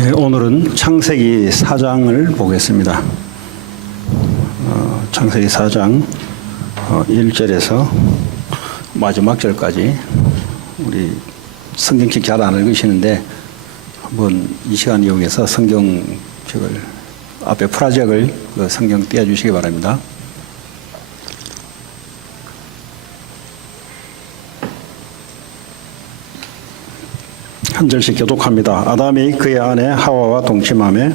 예, 오늘은 창세기 4장을 보겠습니다. 창세기 4장 1절에서 마지막 절까지 우리 성경책 잘 안 읽으시는데 한번 이 시간 이용해서 성경책을 앞에 프라젝을 성경 띄워주시기 바랍니다. 한 절씩 교독합니다. 아담이 그의 아내 하와와 동침하며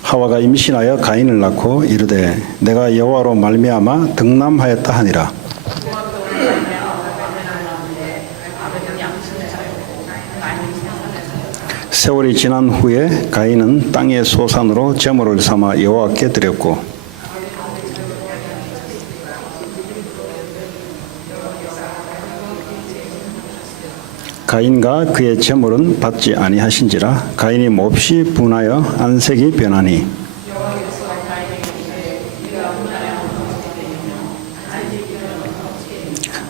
하와가 임신하여 가인을 낳고 이르되 내가 여호와로 말미암아 득남하였다 하니라. 세월이 지난 후에 가인은 땅의 소산으로 제물을 삼아 여호와께 드렸고 가인과 그의 제물은 받지 아니하신지라. 가인이 몹시 분하여 안색이 변하니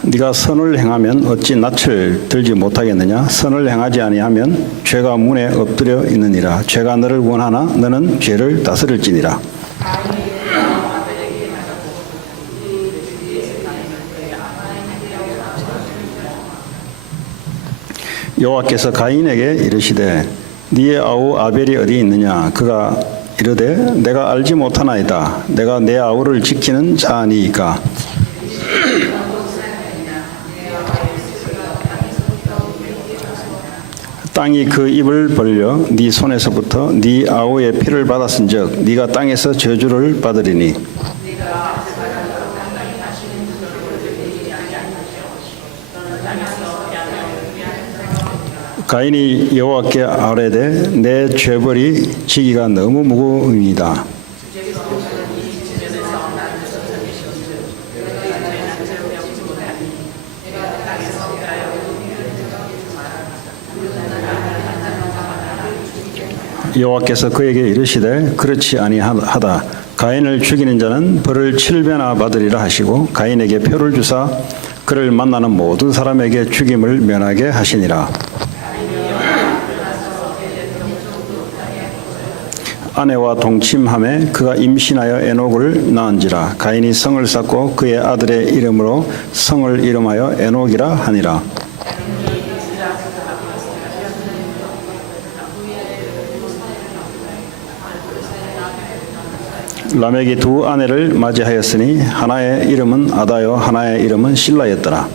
네가 선을 행하면 어찌 낯을 들지 못하겠느냐. 선을 행하지 아니하면 죄가 문에 엎드려 있느니라. 죄가 너를 원하나 너는 죄를 다스릴지니라. 여호와께서 가인에게 이르시되 네의 아우 아벨이 어디 있느냐. 그가 이르되 내가 알지 못하나이다. 내가 내 아우를 지키는 자니이까. 땅이 그 입을 벌려 네 손에서부터 네 아우의 피를 받았은즉 네가 땅에서 저주를 받으리니 가인이 여호와께 아뢰되 내 죄벌이 지기가 너무 무거우니이다. 여호와께서 그에게 이르시되 그렇지 아니하다. 가인을 죽이는 자는 벌을 7배나 받으리라 하시고 가인에게 표를 주사 그를 만나는 모든 사람에게 죽임을 면하게 하시니라. 아내와 동침함에 그가 임신하여 에녹을 낳은지라. 가인이 성을 쌓고 그의 아들의 이름으로 성을 이름하여 에녹이라 하니라. 라멕이 두 아내를 맞이하였으니 하나의 이름은 아다요 하나의 이름은 실라였더라.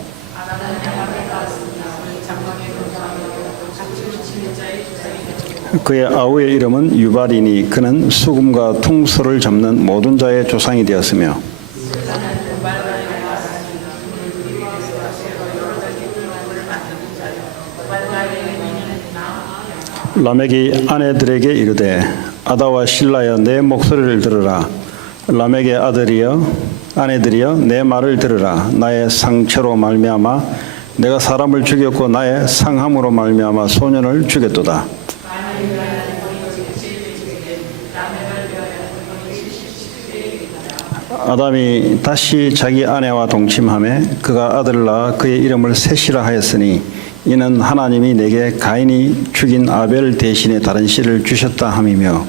그의 아우의 이름은 유발이니 그는 수금과 퉁소를 잡는 모든 자의 조상이 되었으며 라멕이 아내들에게 이르되 아다와 실라여 내 목소리를 들으라. 라멕의 아내들이여 내 말을 들으라. 나의 상처로 말미암아 내가 사람을 죽였고 나의 상함으로 말미암아 소년을 죽였도다. 아담이 다시 자기 아내와 동침하며 그가 아들을 낳아 그의 이름을 셋이라 하였으니 이는 하나님이 내게 가인이 죽인 아벨 대신에 다른 씨를 주셨다 함이며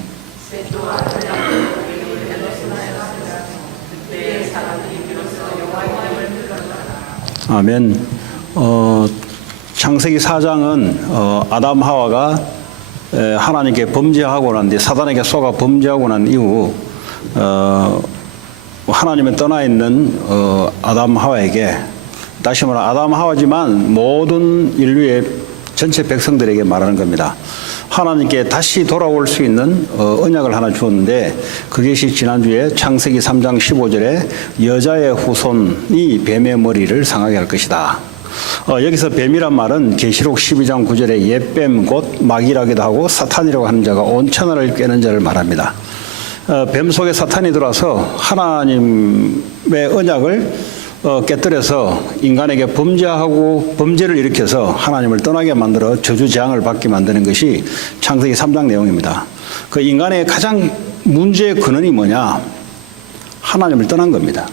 아멘. 창세기 4장은 아담 하와가 하나님께 범죄하고 난 뒤 사단에게 속아 범죄하고 난 이후 하나님은 떠나 있는 아담 하와에게 다시 말하면 아담 하와지만 모든 인류의 전체 백성들에게 말하는 겁니다. 하나님께 다시 돌아올 수 있는 언약을 하나 주었는데 그것이 지난주에 창세기 3장 15절에 여자의 후손이 뱀의 머리를 상하게 할 것이다. 여기서 뱀이란 말은 계시록 12장 9절에 옛뱀 곧 마귀라기도 하고 사탄이라고 하는 자가 온 천하를 꿰는 자를 말합니다. 뱀 속에 사탄이 들어와서 하나님의 언약을 깨뜨려서 인간에게 범죄하고 범죄를 일으켜서 하나님을 떠나게 만들어 저주 재앙을 받게 만드는 것이 창세기 3장 내용입니다. 그 인간의 가장 문제의 근원이 뭐냐? 하나님을 떠난 겁니다.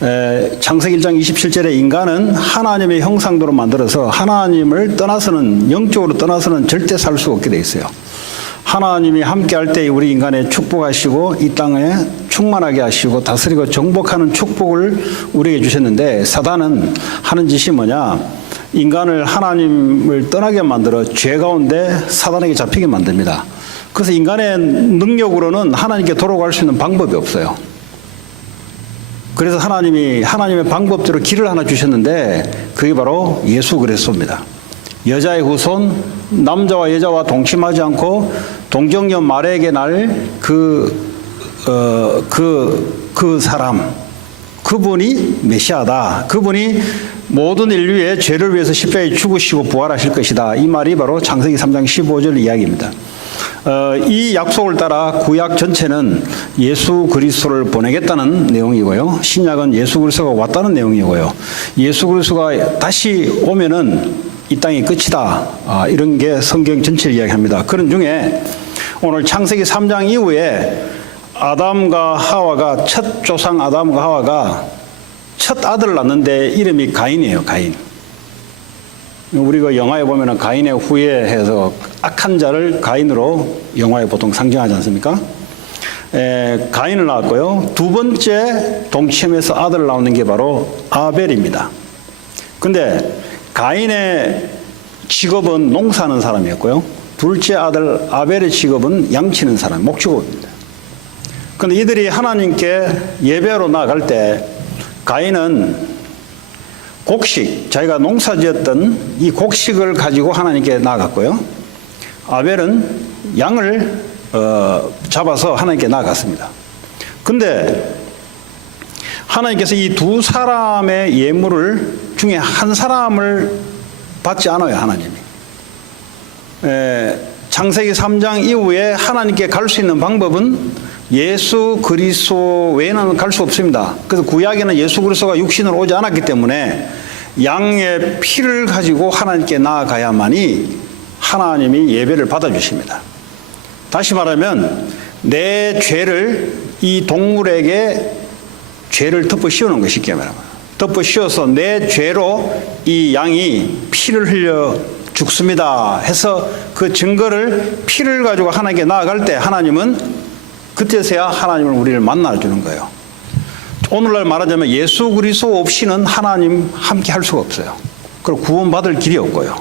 창세기 1장 27절에 인간은 하나님의 형상대로 만들어서 하나님을 떠나서는, 영적으로 떠나서는 절대 살 수 없게 돼 있어요. 하나님이 함께 할 때 우리 인간에 축복하시고 이 땅에 충만하게 하시고 다스리고 정복하는 축복을 우리에게 주셨는데, 사단은 하는 짓이 뭐냐? 인간을 하나님을 떠나게 만들어 죄 가운데 사단에게 잡히게 만듭니다. 그래서 인간의 능력으로는 하나님께 돌아갈 수 있는 방법이 없어요. 그래서 하나님이 하나님의 방법대로 길을 하나 주셨는데, 그게 바로 예수 그리스도입니다. 여자의 후손, 남자와 여자와 동침하지 않고 동정녀 마리아에게 날 그 사람, 그분이 메시아다. 그분이 모든 인류의 죄를 위해서 십자가에 죽으시고 부활하실 것이다. 이 말이 바로 창세기 3장 15절 이야기입니다. 이 약속을 따라 구약 전체는 예수 그리스도를 보내겠다는 내용이고요. 신약은 예수 그리스도가 왔다는 내용이고요. 예수 그리스도가 다시 오면은 이 땅이 끝이다. 이런 게 성경 전체를 이야기합니다. 그런 중에 오늘 창세기 3장 이후에 아담과 하와가, 첫 조상 아담과 하와가 첫 아들을 낳는데 이름이 가인이에요. 가인. 우리가 영화에 보면은 가인의 후예해서 악한 자를 가인으로 영화에 보통 상징하지 않습니까? 가인을 낳았고요. 두 번째 동침에서 아들을 낳는 게 바로 아벨입니다. 근데 가인의 직업은 농사하는 사람이었고요. 둘째 아들 아벨의 직업은 양치는 사람, 목축업입니다. 근데 이들이 하나님께 예배하러 나아갈 때 가인은 곡식, 자기가 농사 지었던 이 곡식을 가지고 하나님께 나아갔고요. 아벨은 양을 잡아서 하나님께 나아갔습니다. 근데 하나님께서 이 두 사람의 예물을 중에 한 사람을 받지 않아요, 하나님이. 창세기 3장 이후에 하나님께 갈 수 있는 방법은 예수 그리스도 외에는 갈 수 없습니다. 그래서 구약에는 예수 그리스도가 육신으로 오지 않았기 때문에 양의 피를 가지고 하나님께 나아가야만이 하나님이 예배를 받아주십니다. 다시 말하면 내 죄를 이 동물에게 죄를 덮어 씌우는 것이 쉽게 말하면 덮어 씌워서 내 죄로 이 양이 피를 흘려 죽습니다 해서 그 증거를, 피를 가지고 하나님께 나아갈 때 하나님은 그때서야 하나님을 우리를 만나주는 거예요. 오늘날 말하자면 예수 그리스도 없이는 하나님 함께 할 수가 없어요. 그리고 구원받을 길이 없고요.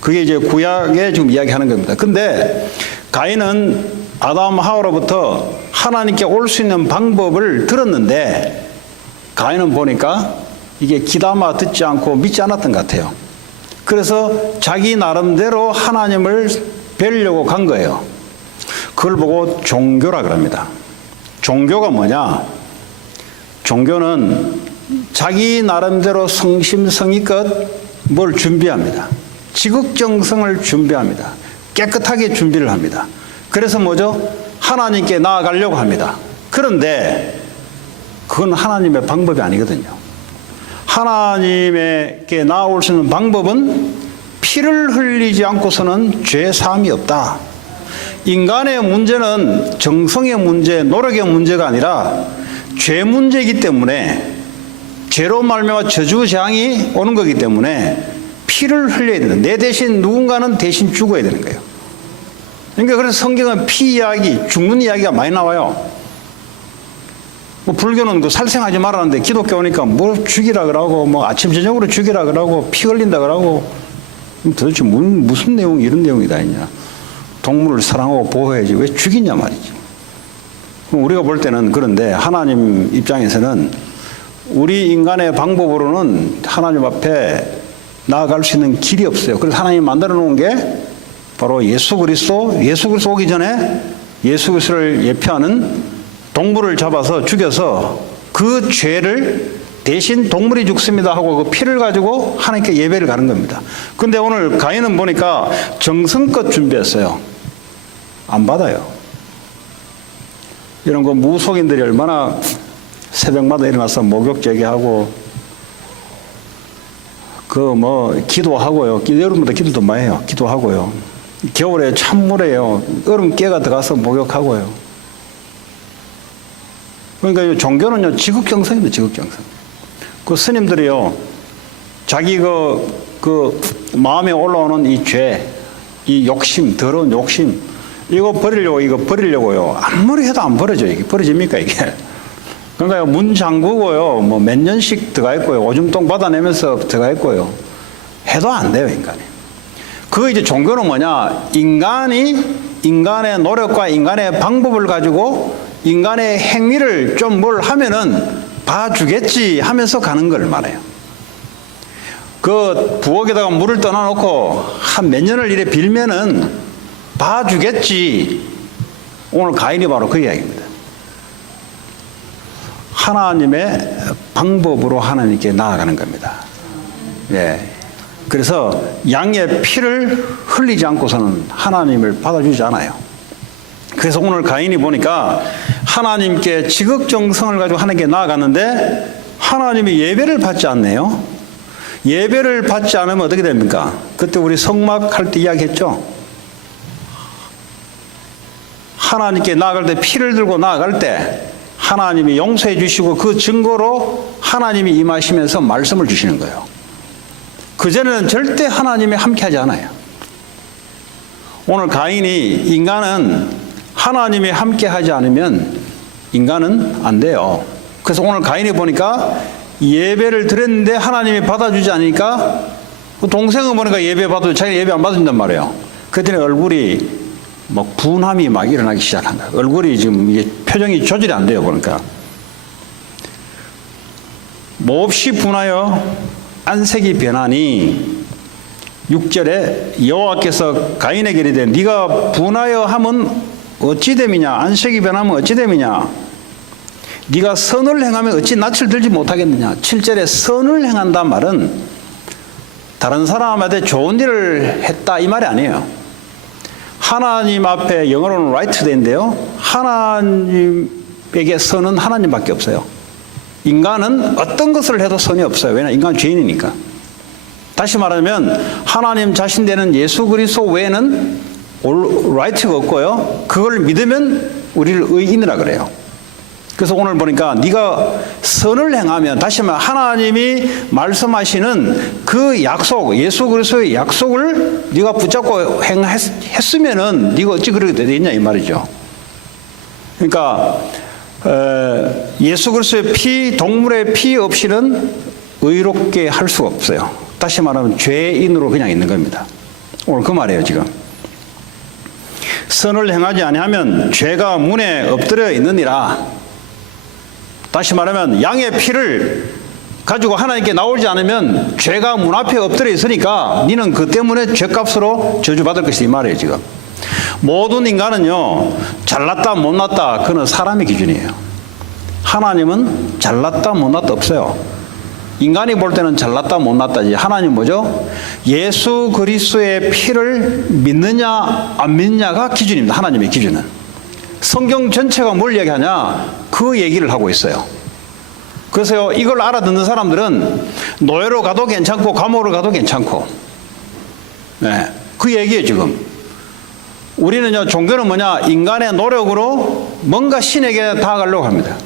그게 이제 구약에 지금 이야기하는 겁니다. 근데 가인은 아담 하와로부터 하나님께 올 수 있는 방법을 들었는데, 가인은 보니까 이게 귀담아 듣지 않고 믿지 않았던 것 같아요. 그래서 자기 나름대로 하나님을 뵈려고 간 거예요. 그걸 보고 종교라 그럽니다. 종교가 뭐냐? 종교는 자기 나름대로 성심성의껏 뭘 준비합니다. 지극정성을 준비합니다. 깨끗하게 준비를 합니다. 그래서 뭐죠? 하나님께 나아가려고 합니다. 그런데 그건 하나님의 방법이 아니거든요. 하나님께 나아올 수 있는 방법은 피를 흘리지 않고서는 죄 사함이 없다. 인간의 문제는 정성의 문제, 노력의 문제가 아니라 죄 문제이기 때문에, 죄로 말미암아 저주재앙이 오는 거기 때문에 피를 흘려야 되는, 내 대신 누군가는 대신 죽어야 되는 거예요. 그러니까 그래서 성경은 피 이야기, 죽는 이야기가 많이 나와요. 뭐 불교는 그 살생하지 말라는데 기독교 오니까 뭐 죽이라 그러고, 뭐 아침 저녁으로 죽이라 그러고, 피 흘린다 그러고, 도대체 무슨 내용이 이런 내용이 다 있냐? 동물을 사랑하고 보호해야지 왜 죽이냐 말이지. 우리가 볼 때는 그런데 하나님 입장에서는 우리 인간의 방법으로는 하나님 앞에 나아갈 수 있는 길이 없어요. 그래서 하나님이 만들어 놓은 게 바로 예수 그리스도 오기 전에 예수 그리스도를 예표하는 동물을 잡아서 죽여서 그 죄를 대신 동물이 죽습니다 하고 그 피를 가지고 하나님께 예배를 가는 겁니다. 근데 오늘 가인은 보니까 정성껏 준비했어요. 안 받아요. 이런 거 무속인들이 얼마나 새벽마다 일어나서 목욕 제기하고 기도하고요. 여름마다 기도도 많이 해요. 기도하고요. 겨울에 찬물에요. 얼음 깨가 들어가서 목욕하고요. 그러니까 이 종교는요, 지극정성입니다, 지극정성. 그 스님들이요, 자기 그 마음에 올라오는 이 죄, 이 욕심, 더러운 욕심, 이거 버리려고요. 아무리 해도 안 버려져요. 이게 버려집니까, 이게? 그러니까 문 잠그고요, 뭐 몇 년씩 들어가 있고요. 오줌똥 받아내면서 들어가 있고요. 해도 안 돼요, 인간이. 그 이제 종교는 뭐냐? 인간의 노력과 인간의 방법을 가지고 인간의 행위를 좀 뭘 하면은 봐주겠지 하면서 가는 걸 말해요. 그 부엌에다가 물을 떠나놓고 한 몇 년을 이래 빌면은 봐주겠지. 오늘 가인이 바로 그 이야기입니다. 하나님의 방법으로 하나님께 나아가는 겁니다. 예. 그래서 양의 피를 흘리지 않고서는 하나님을 받아주지 않아요. 그래서 오늘 가인이 보니까 하나님께 지극정성을 가지고 하나님께 나아갔는데 하나님이 예배를 받지 않네요. 예배를 받지 않으면 어떻게 됩니까? 그때 우리 성막할 때 이야기했죠. 하나님께 나아갈 때, 피를 들고 나아갈 때 하나님이 용서해 주시고 그 증거로 하나님이 임하시면서 말씀을 주시는 거예요. 그전에는 절대 하나님이 함께하지 않아요. 오늘 가인이, 인간은 하나님이 함께하지 않으면 인간은 안 돼요. 그래서 오늘 가인이 보니까 예배를 드렸는데 하나님이 받아주지 않으니까 동생은 보니까 예배 받아도 자기가 예배 안 받아준단 말이에요. 그랬더니 얼굴이 막 분함이 막 일어나기 시작한다. 얼굴이 지금 이게 표정이 조절이 안 돼요. 보니까 몹시 분하여 안색이 변하니 6절에 여호와께서 가인에게 이르되 네가 분하여 하면 어찌 됨이냐? 안색이 변하면 어찌 됨이냐? 네가 선을 행하면 어찌 낯을 들지 못하겠느냐? 7절에 선을 행한다 말은 다른 사람한테 좋은 일을 했다 이 말이 아니에요. 하나님 앞에 영어로는 right 된데요. 하나님에게 선은 하나님밖에 없어요. 인간은 어떤 것을 해도 선이 없어요. 왜냐하면 인간은 죄인이니까. 다시 말하면 하나님 자신 되는 예수 그리스도 외에는 right가 없고요. 그걸 믿으면 우리를 의인이라 그래요. 그래서 오늘 보니까 네가 선을 행하면, 다시 말하면 하나님이 말씀하시는 그 약속, 예수 그리스도의 약속을 네가 붙잡고 행했으면은 네가 어찌 그렇게 되겠냐 이 말이죠. 그러니까 예수 그리스도의 피, 동물의 피 없이는 의롭게 할 수가 없어요. 다시 말하면 죄인으로 그냥 있는 겁니다. 오늘 그 말이에요 지금. 선을 행하지 아니하면 죄가 문에 엎드려 있느니라. 다시 말하면 양의 피를 가지고 하나님께 나오지 않으면 죄가 문 앞에 엎드려 있으니까 너는 그 때문에 죄값으로 저주받을 것이다 이 말이에요 지금. 모든 인간은요 잘났다 못났다 그건 사람의 기준이에요. 하나님은 잘났다 못났다 없어요. 인간이 볼 때는 잘났다 못났다지. 하나님 뭐죠? 예수 그리스도의 피를 믿느냐 안 믿느냐가 기준입니다. 하나님의 기준은. 성경 전체가 뭘 얘기하냐? 그 얘기를 하고 있어요. 그래서 이걸 알아듣는 사람들은 노예로 가도 괜찮고 감옥으로 가도 괜찮고, 네, 그 얘기예요 지금. 우리는요, 종교는 뭐냐? 인간의 노력으로 뭔가 신에게 다가가려고 합니다.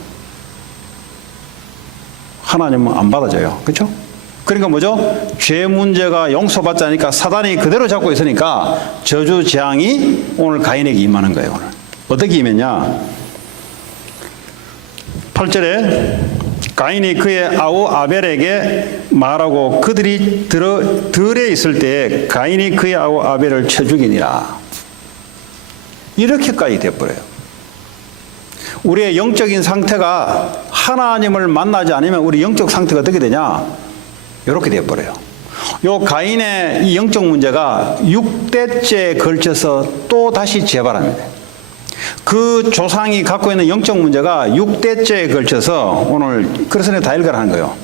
하나님은 안 받아줘요. 그렇죠? 그러니까 뭐죠? 죄 문제가 용서받지 않으니까 사단이 그대로 잡고 있으니까 저주 재앙이 오늘 가인에게 임하는 거예요. 오늘 어떻게 임했냐? 8절에 가인이 그의 아우 아벨에게 말하고 그들이 들에 있을 때에 가인이 그의 아우 아벨을 쳐 죽이니라. 이렇게까지 돼버려요. 우리의 영적인 상태가 하나님을 만나지 않으면 우리 영적 상태가 어떻게 되냐? 이렇게 돼버려요. 요 가인의 이 영적 문제가 6대째에 걸쳐서 또 다시 재발합니다. 그 조상이 갖고 있는 영적 문제가 6대째에 걸쳐서 오늘 그래서 내가 다 읽으라는 거예요.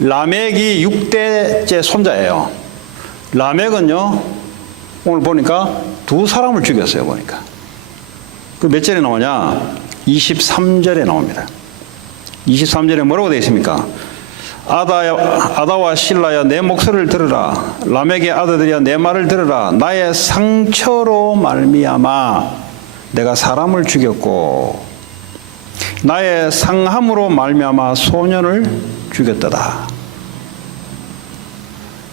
라멕이 6대째 손자예요. 라멕은요 오늘 보니까 2사람을 죽였어요. 보니까 그 몇 절에 나오냐? 23절에 나옵니다. 23절에 뭐라고 되어 있습니까? 아다와 실라야 내 목소리를 들으라. 라멕의 아들들이야 내 말을 들으라. 나의 상처로 말미암아 내가 사람을 죽였고 나의 상함으로 말미암아 소년을 죽였도다.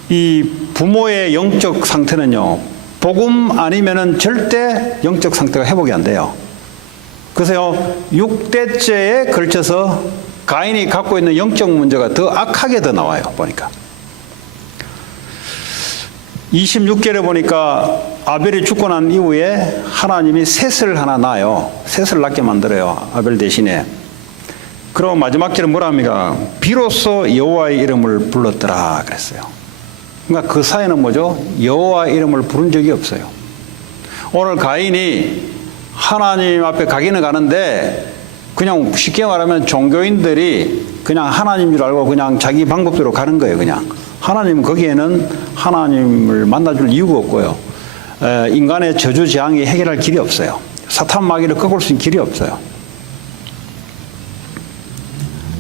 이 부모의 영적 상태는요, 복음 아니면은 절대 영적 상태가 회복이 안 돼요. 그래서요, 6대째에 걸쳐서 가인이 갖고 있는 영적 문제가 더 악하게 더 나와요, 보니까. 26절에 보니까 아벨이 죽고 난 이후에 하나님이 셋을 하나 낳아요. 셋을 낳게 만들어요, 아벨 대신에. 그리고 마지막 절에 뭐라 합니까? 비로소 여호와의 이름을 불렀더라 그랬어요. 그러니까 그 사이는 뭐죠? 여호와의 이름을 부른 적이 없어요. 오늘 가인이 하나님 앞에 가기는 가는데 그냥 쉽게 말하면 종교인들이 그냥 하나님인 줄 알고 그냥 자기 방법대로 가는 거예요. 그냥 하나님, 거기에는 하나님을 만나줄 이유가 없고요, 인간의 저주재앙이 해결할 길이 없어요. 사탄 마귀를 꺾을 수 있는 길이 없어요.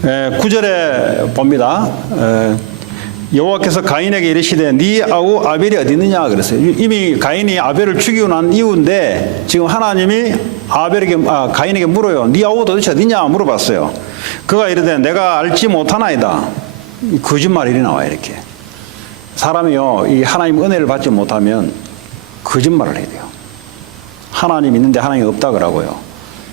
9절에 봅니다. 여호와께서 가인에게 이르시되 네 아우 아벨이 어디 있느냐 그랬어요. 이미 가인이 아벨을 죽이고 난 이후인데 지금 하나님이 가인에게 물어요. 네 아우 도대체 어디 있냐 물어봤어요. 그가 이르되 내가 알지 못하나이다. 거짓말이 나와요. 이렇게 사람이요, 이 하나님 은혜를 받지 못하면 거짓말을 해야 돼요. 하나님 있는데 하나님 없다 그러고요.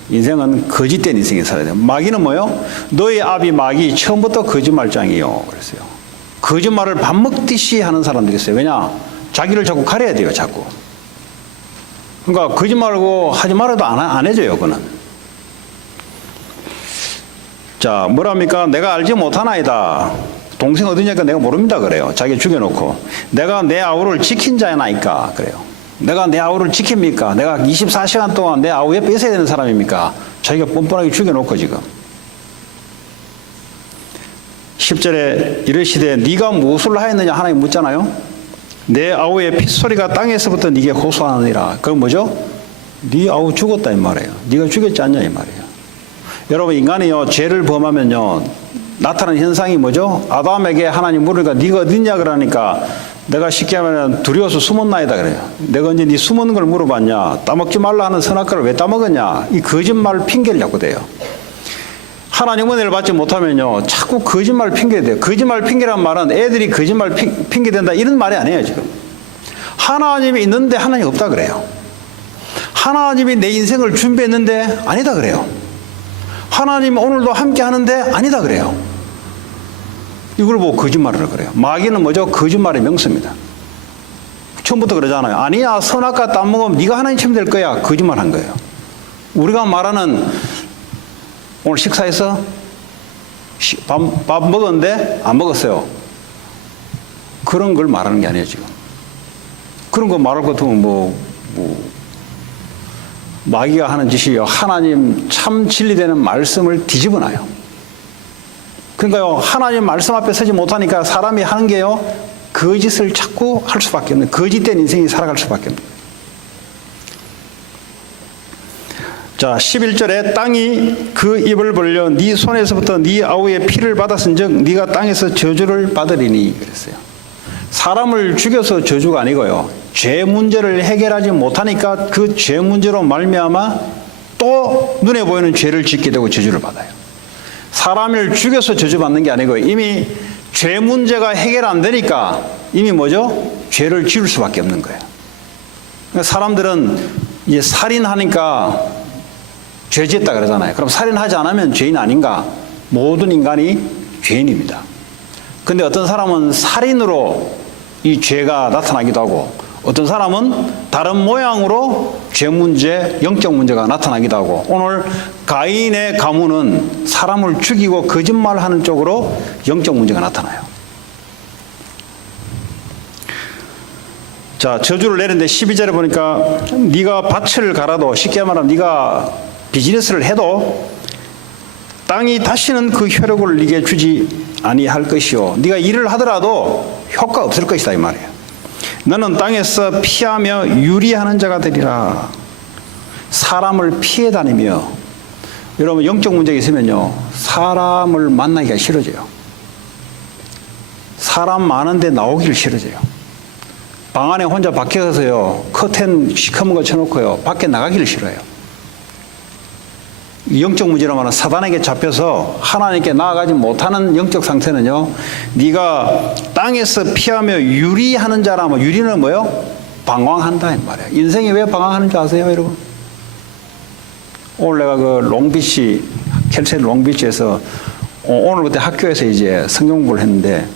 인생은 거짓된 인생이 살아야 돼요. 마귀는 뭐요? 너희 아비 마귀 처음부터 거짓말장이요 그랬어요. 거짓말을 밥 먹듯이 하는 사람들이 있어요. 왜냐? 자기를 자꾸 가려야 돼요, 자꾸. 그러니까 거짓말하고 하지 말아도 안 해줘요, 그는. 자, 뭐랍니까? 내가 알지 못하나이다. 동생 어디냐니까 내가 모릅니다 그래요. 자기 죽여놓고. 내가 내 아우를 지킨 자나이까 그래요. 내가 내 아우를 지킵니까? 내가 24시간 동안 내 아우 옆에 있어야 되는 사람입니까? 자기가 뻔뻔하게 죽여놓고 지금. 10절에 이르시되 네가 무엇을 하였느냐 하나님 묻잖아요. 내 아우의 핏소리가 땅에서부터 네게 호소하느니라. 그건 뭐죠? 네 아우 죽었다 이 말이에요. 네가 죽였지 않냐 이 말이에요. 여러분, 인간이요, 죄를 범하면요 나타나는 현상이 뭐죠? 아담에게 하나님 물으니까 네가 어딨냐 그러니까 내가 쉽게 하면 두려워서 숨었나이다 그래요. 내가 언제 네 숨은 걸 물어봤냐? 따먹지 말라 하는 선악과를 왜 따먹었냐? 이 거짓말 핑계를 자꾸 대요. 하나님 은혜를 받지 못하면요 자꾸 거짓말 핑계 대요. 거짓말 핑계란 말은 애들이 거짓말 핑계 된다 이런 말이 아니에요. 지금 하나님이 있는데 하나님 없다 그래요. 하나님이 내 인생을 준비했는데 아니다 그래요. 하나님 오늘도 함께 하는데 아니다 그래요. 이걸 보고 거짓말을 그래요. 마귀는 뭐죠? 거짓말의 명수입니다. 처음부터 그러잖아요. 아니야, 선악과 따먹으면 네가 하나님처럼 될 거야. 거짓말한 거예요. 우리가 말하는 오늘 식사해서 밥 먹었는데 안 먹었어요. 그런 걸 말하는 게 아니에요 지금. 그런 거 말할 것 같으면 마귀가 하는 짓이요, 하나님 참 진리되는 말씀을 뒤집어놔요. 그러니까요, 하나님 말씀 앞에 서지 못하니까 사람이 하는 게요, 거짓을 자꾸 할 수밖에 없는, 거짓된 인생이 살아갈 수밖에 없는. 자, 11절에 땅이 그 입을 벌려 네 손에서부터 네 아우의 피를 받았은즉 네가 땅에서 저주를 받으리니 그랬어요. 사람을 죽여서 저주가 아니고요, 죄 문제를 해결하지 못하니까 그 죄 문제로 말미암아 또 눈에 보이는 죄를 짓게 되고 저주를 받아요. 사람을 죽여서 저주받는 게 아니고 이미 죄 문제가 해결 안 되니까 이미 뭐죠? 죄를 지을 수밖에 없는 거예요. 그러니까 사람들은 이제 살인하니까 죄 짓다 그러잖아요. 그럼 살인하지 않으면 죄인 아닌가? 모든 인간이 죄인입니다. 근데 어떤 사람은 살인으로 이 죄가 나타나기도 하고 어떤 사람은 다른 모양으로 죄 문제, 영적 문제가 나타나기도 하고 오늘 가인의 가문은 사람을 죽이고 거짓말하는 쪽으로 영적 문제가 나타나요. 자, 저주를 내는데 12절에 보니까 네가 밭을 갈아도, 쉽게 말하면 네가 비즈니스를 해도 땅이 다시는 그 효력을 네게 주지 아니할 것이요, 네가 일을 하더라도 효과 없을 것이다 이 말이에요. 너는 땅에서 피하며 유리하는 자가 되리라. 사람을 피해 다니며, 여러분 영적 문제가 있으면요 사람을 만나기가 싫어져요. 사람 많은데 나오기를 싫어져요. 방 안에 혼자 밖에 서서요 커튼 시커먼 거 쳐놓고요 밖에 나가기를 싫어요. 영적 문제로 말하는 사단에게 잡혀서 하나님께 나아가지 못하는 영적 상태는요, 네가 땅에서 피하며 유리하는 자라면, 유리는 뭐요? 방황한다 이 말이에요. 인생이 왜 방황하는 줄 아세요, 여러분? 오늘 내가 그 롱비치, 캘리포니아 롱비치에서 오늘부터 학교에서 이제 성경 공부를 했는데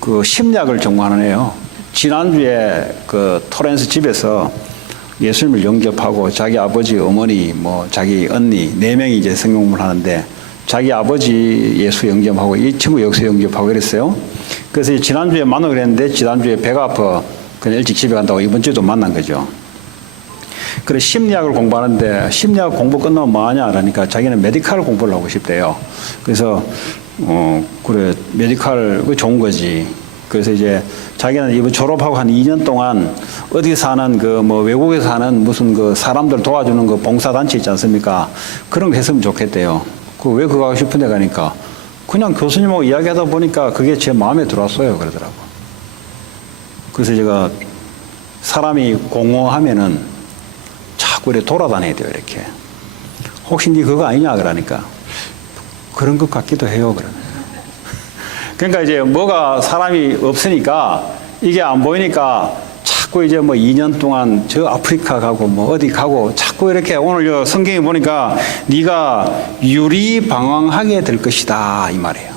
그 심리학을 전공하는 애요. 지난주에 그 토렌스 집에서 예수님을 영접하고 자기 아버지, 어머니, 뭐 자기 언니 4명이 이제 성경 공부를 하는데 자기 아버지 예수 영접하고 이 친구 역사 영접하고 그랬어요. 그래서 지난주에 만나고 그랬는데 지난주에 배가 아파 그냥 일찍 집에 간다고 이번 주에도 만난 거죠. 그래 심리학을 공부하는데 심리학 공부 끝나면 뭐 하냐 그러니까 자기는 메디칼 공부를 하고 싶대요. 그래서 그래 메디칼 그 좋은 거지. 그래서 이제 자기는 이번 졸업하고 한 2년 동안 어디 사는 그 뭐 외국에 사는 무슨 그 사람들 도와주는 그 봉사단체 있지 않습니까? 그런 거 했으면 좋겠대요. 그 왜 그거 하고 싶은데 가니까 그냥 교수님하고 이야기하다 보니까 그게 제 마음에 들어왔어요. 그러더라고. 그래서 제가 사람이 공허하면은 자꾸 이렇게 돌아다녀야 돼요. 이렇게. 혹시 네 그거 아니냐 그러니까 그런 것 같기도 해요. 그러면. 그러니까 이제 뭐가 사람이 없으니까 이게 안 보이니까 자꾸 이제 뭐 2년 동안 저 아프리카 가고 뭐 어디 가고 자꾸 이렇게 오늘 성경에 보니까 네가 유리방황하게 될 것이다 이 말이에요.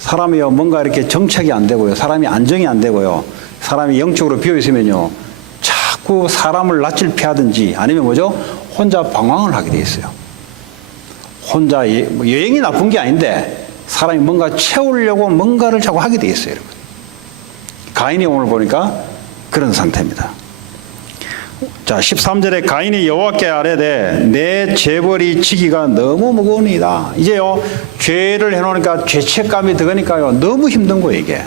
사람이요 뭔가 이렇게 정착이 안 되고요. 사람이 안정이 안 되고요. 사람이 영적으로 비어 있으면요. 자꾸 사람을 낯을 피하든지 아니면 뭐죠? 혼자 방황을 하게 돼 있어요. 혼자 여행이 나쁜 게 아닌데 사람이 뭔가 채우려고 뭔가를 자꾸 하게 돼 있어요, 여러분. 가인이 오늘 보니까 그런 상태입니다. 자, 13절에 가인이 여호와께 아뢰되 내 재벌이 지기가 너무 무거우니이다. 이제요, 죄를 해놓으니까 죄책감이 들으니까요, 너무 힘든 거예요, 이게.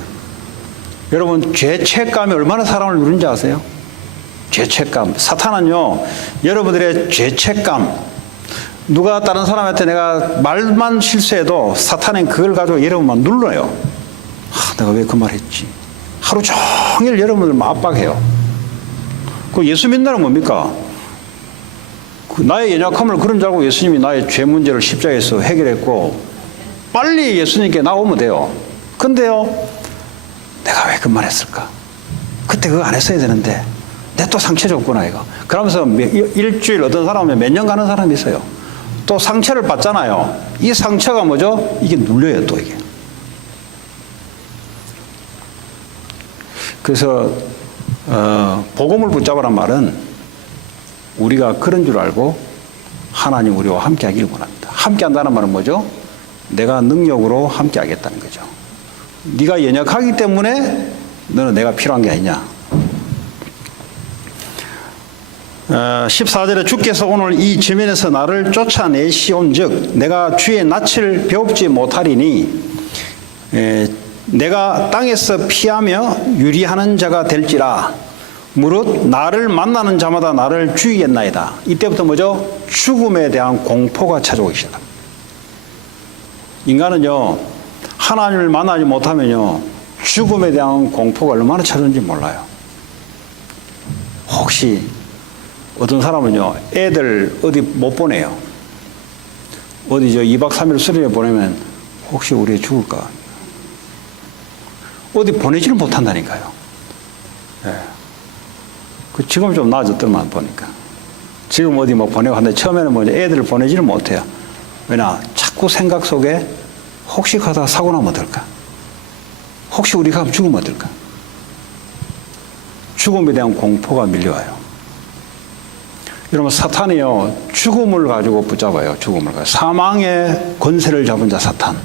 여러분, 죄책감이 얼마나 사람을 누른지 아세요? 죄책감. 사탄은요, 여러분들의 죄책감, 누가 다른 사람한테 내가 말만 실수해도 사탄은 그걸 가지고 여러분만 눌러요. 내가 왜 그 말 했지? 하루 종일 여러분을 압박해요. 그 예수 믿는다는 뭡니까? 나의 연약함을 그런 줄 알고 예수님이 나의 죄 문제를 십자가에서 해결했고 빨리 예수님께 나오면 돼요. 근데요, 내가 왜 그 말 했을까? 그때 그거 안 했어야 되는데 내 또 상처 줬구나 이거. 그러면서 일주일 어떤 사람은 몇 년 가는 사람이 있어요. 또 상처를 받잖아요. 이 상처가 뭐죠? 이게 눌려요, 또 이게. 그래서 복음을 붙잡으란 말은 우리가 그런 줄 알고 하나님 우리와 함께 하길 원합니다. 함께 한다는 말은 뭐죠? 내가 능력으로 함께 하겠다는 거죠. 네가 연약하기 때문에 너는 내가 필요한 게 아니냐. 14절에 주께서 오늘 이 지면에서 나를 쫓아내시온즉 내가 주의 낯을 배웁지 못하리니 내가 땅에서 피하며 유리하는 자가 될지라 무릇 나를 만나는 자마다 나를 죽이겠나이다. 이때부터 뭐죠? 죽음에 대한 공포가 찾아오기 시작합니다. 인간은요, 하나님을 만나지 못하면요, 죽음에 대한 공포가 얼마나 찾아오는지 몰라요. 혹시 어떤 사람은요, 애들 어디 못 보내요. 어디 2박 3일 수련회 보내면 혹시 우리 죽을까? 어디 보내지를 못한다니까요. 예. 지금 좀 나아졌더만 보니까. 지금 어디 뭐 보내고 하는데 처음에는 뭐 애들을 보내지를 못해요. 왜냐? 자꾸 생각 속에 혹시 가다가 사고 나면 어떨까? 혹시 우리가 죽으면 어떨까? 죽음에 대한 공포가 밀려와요. 여러분, 사탄이요, 죽음을 가지고 붙잡아요. 죽음을 가지고. 사망의 권세를 잡은 자 사탄.